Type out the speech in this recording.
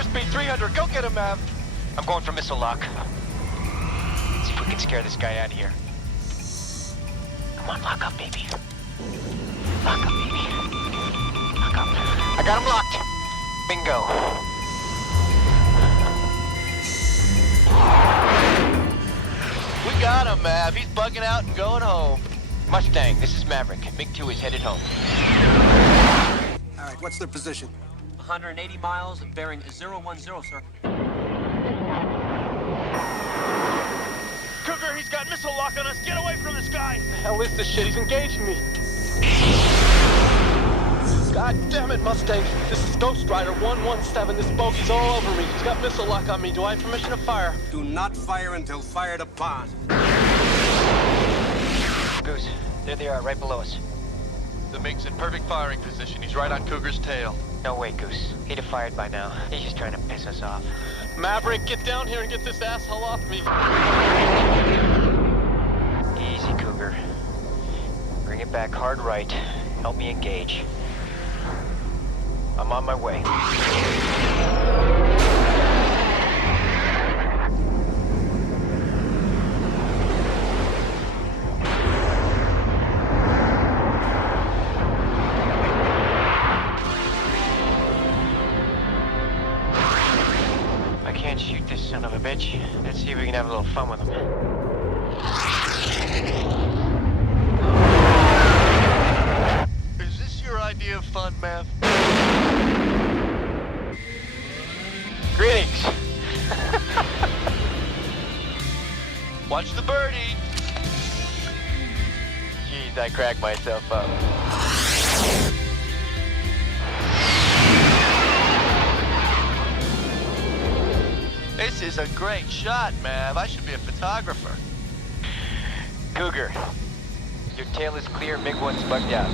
airspeed 300. Go get him, Mav. I'm going for missile lock. Let's see if we can scare this guy out of here. Come on, lock up, baby. Lock up, baby. Lock up. I got him locked. Bingo. We got him, Mav. He's bugging out and going home. Mustang, this is Maverick. MiG-2 is headed home. All right, what's their position? 180 miles, bearing 010, sir. Cougar, he's got missile lock on us. Get away from this guy. The hell is this shit? He's engaging me. God damn it, Mustang. This is Ghost Rider 117. This bogey's all over me. He's got missile lock on me. Do I have permission to fire? Do not fire until fired upon. Goose, there they are, right below us. The MiG's in perfect firing position. He's right on Cougar's tail. No way, Goose. He'd have fired by now. He's just trying to piss us off. Maverick, get down here and get this asshole off me. Easy, Cougar. Bring it back hard right. Help me engage. I'm on my way. I can't shoot this son of a bitch. Let's see if we can have a little fun with him. Is this your idea of fun, Mav? Greetings! Watch the birdie. Jeez, I cracked myself up. This is a great shot, Mav. I should be a photographer. Cougar, your tail is clear, MiG-1's bugged out.